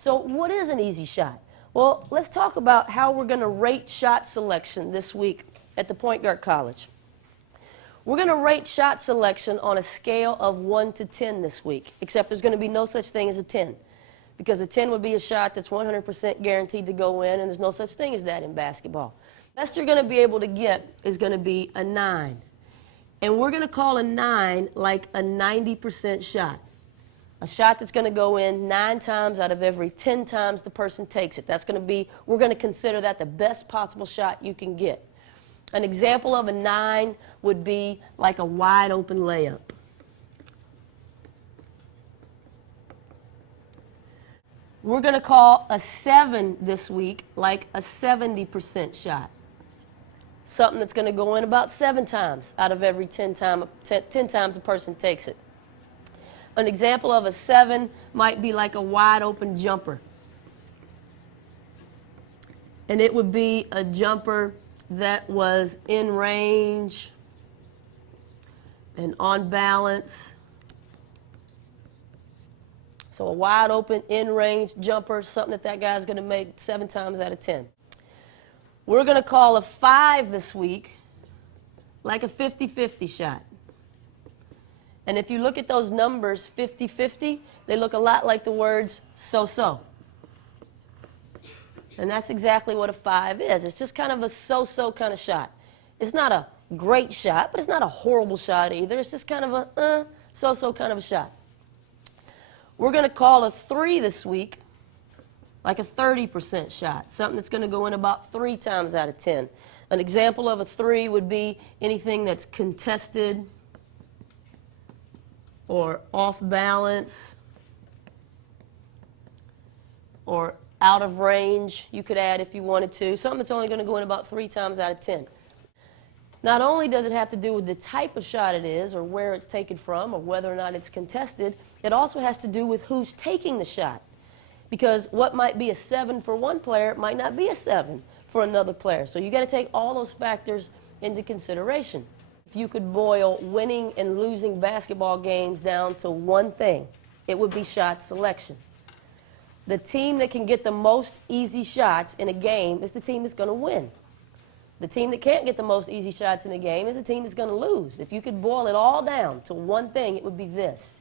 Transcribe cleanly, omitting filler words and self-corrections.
So what is an easy shot? Well, let's talk about how we're going to rate shot selection this week at the Point Guard College. We're going to rate shot selection on a scale of 1 to 10 this week, except there's going to be no such thing as a 10, because a 10 would be a shot that's 100% guaranteed to go in, and there's no such thing as that in basketball. Best you're going to be able to get is going to be a 9. And we're going to call a 9 like a 90% shot. A shot that's going to go in 9 times out of every 10 times the person takes it. That's going to be, we're going to consider that the best possible shot you can get. An example of a 9 would be like a wide open layup. We're going to call a 7 this week like a 70% shot. Something that's going to go in about 7 times out of every 10 times a person takes it. An example of a 7 might be like a wide open jumper. And it would be a jumper that was in range and on balance. So a wide open, in range jumper, something that guy's going to make 7 times out of 10. We're going to call a 5 this week like a 50-50 shot. And if you look at those numbers, 50-50, they look a lot like the words so-so. And that's exactly what a 5 is. It's just kind of a so-so kind of shot. It's not a great shot, but it's not a horrible shot either. It's just kind of a so-so kind of a shot. We're going to call a 3 this week like a 30% shot, something that's going to go in about 3 times out of 10. An example of a 3 would be anything that's contested or off balance or out of range, you could add if you wanted to. Something that's only going to go in about 3 times out of 10. Not only does it have to do with the type of shot it is or where it's taken from or whether or not it's contested, it also has to do with who's taking the shot. Because what might be a 7 for one player might not be a 7 for another player. So you got to take all those factors into consideration. If you could boil winning and losing basketball games down to one thing, it would be shot selection. The team that can get the most easy shots in a game is the team that's going to win. The team that can't get the most easy shots in a game is the team that's going to lose. If you could boil it all down to one thing, it would be this.